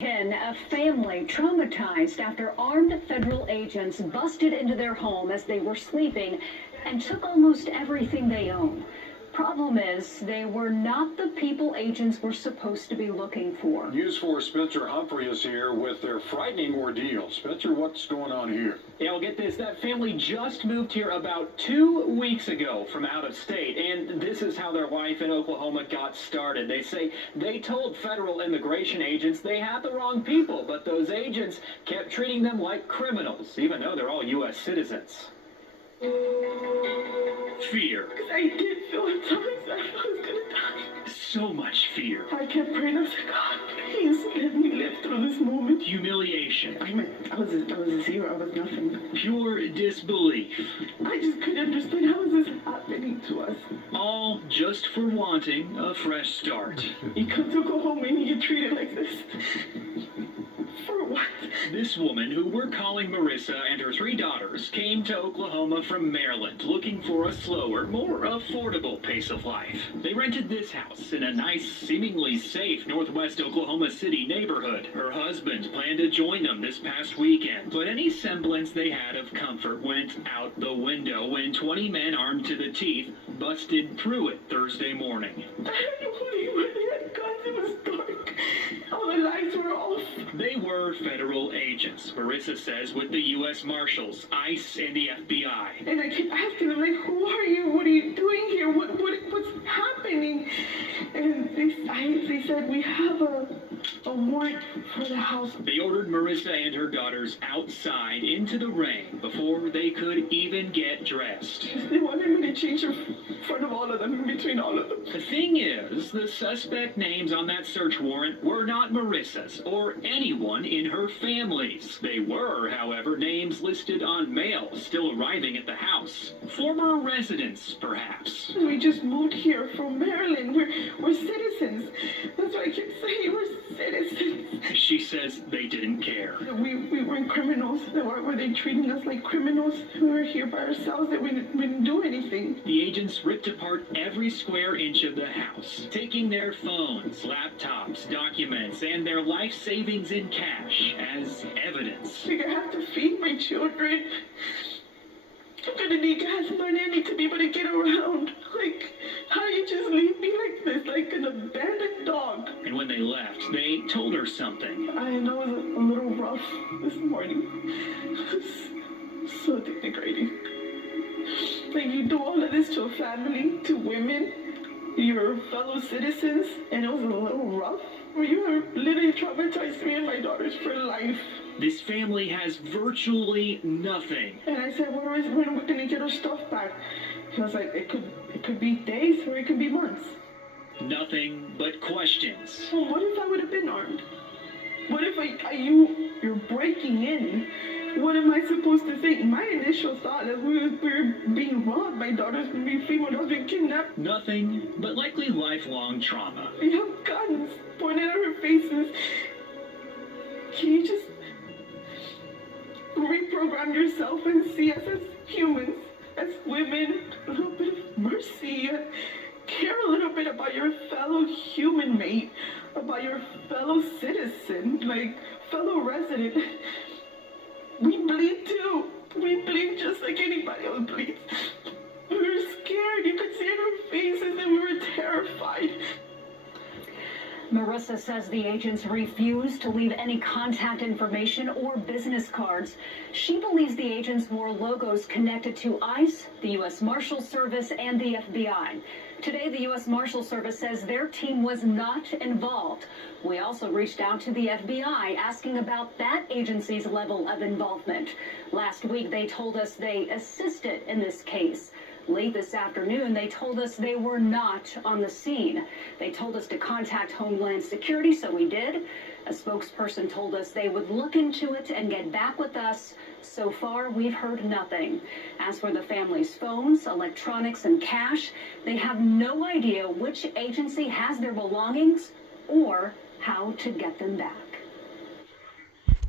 A family traumatized after armed federal agents busted into their home as they were sleeping and took almost everything they own. Problem is, they were not the people agents were supposed to be looking for. News 4's Spencer Humphrey is here with their frightening ordeal. Spencer, what's going on here? Yeah, well, get this. That family just moved here about 2 weeks ago from out of state, and this is how their life in Oklahoma got started. They say they told federal immigration agents they had the wrong people, but those agents kept treating them like criminals, even though they're all U.S. citizens. Fear. Because I did feel at times I was going to die. So much fear. I kept praying. I said, God, please let me live through this moment. Humiliation. I was a zero. I was nothing. Pure disbelief. I just couldn't understand how is this happening to us. All just for wanting a fresh start. You come to Oklahoma and you get treated like this. For what? This woman, who we're calling Marissa, and her 3 daughters came to Oklahoma from Maryland looking for a slower, more affordable pace of life. They rented this house in a nice, seemingly safe northwest Oklahoma City neighborhood. Her husband planned to join them this past weekend, but any semblance they had of comfort went out the window when 20 men armed to the teeth busted through it Thursday morning. I don't know who they were. They had guns. It was dark. All the lights were off. They were federal agents, Marissa says, with the U.S. Marshals, ICE, and the FBI. And I kept asking them, like, who are you? What are you doing here? What's happening? And they said, we have a warrant for the house. They ordered Marissa and her daughters outside into the rain before they could even get dressed. They wanted me to change in front of all of them, in between all of them. The thing is, the suspect names on that search warrant were not Marissa's or anyone in her family's. They were, however, names listed on mail still arriving at the house. Former residents, perhaps. We just moved here from Maryland. We're citizens. That's what I kept saying. We're citizens. She says they didn't care. We weren't criminals. Why were they treating us like criminals? We were here by ourselves. That we didn't do anything. The agents ripped apart every square inch of the house, taking their phones, laptops, documents, and their life savings in cash as evidence. Like, I have to feed my children. I'm gonna need gas money. I need to be able to get around. Like, how do you just leave me like this, like an abandoned dog? And when they left, they told her something. I know it was a little rough this morning. It was so degrading. Like, you do all of this to a family, to women, your fellow citizens, and it was a little rough. You have literally traumatized me and my daughters for life. This family has virtually nothing. And I said, when are we going to get our stuff back? He was like, it could be days or it could be months. Nothing but questions. Well, what if I would have been armed? What if you're breaking in? What am I supposed to think? My initial thought is we were being robbed. My daughters were being female daughters being kidnapped. Nothing but likely lifelong trauma. We have guns pointed at our faces. Can you just reprogram yourself and see us as humans, as women? A little bit of mercy. Care a little bit about your fellow human mate, about your fellow citizen, like fellow resident. We bleed too. We bleed just like anybody else bleeds. We were scared. You could see in our faces that we were terrified. Marissa says the agents refused to leave any contact information or business cards. She believes the agents wore logos connected to ICE, the U.S. Marshals Service, and the FBI. Today, the U.S. Marshals Service says their team was not involved. We also reached out to the FBI asking about that agency's level of involvement. Last week, they told us they assisted in this case. Late this afternoon, they told us they were not on the scene. They told us to contact Homeland Security, so we did. A spokesperson told us they would look into it and get back with us. So far, we've heard nothing. As for the family's phones, electronics, and cash, they have no idea which agency has their belongings or how to get them back.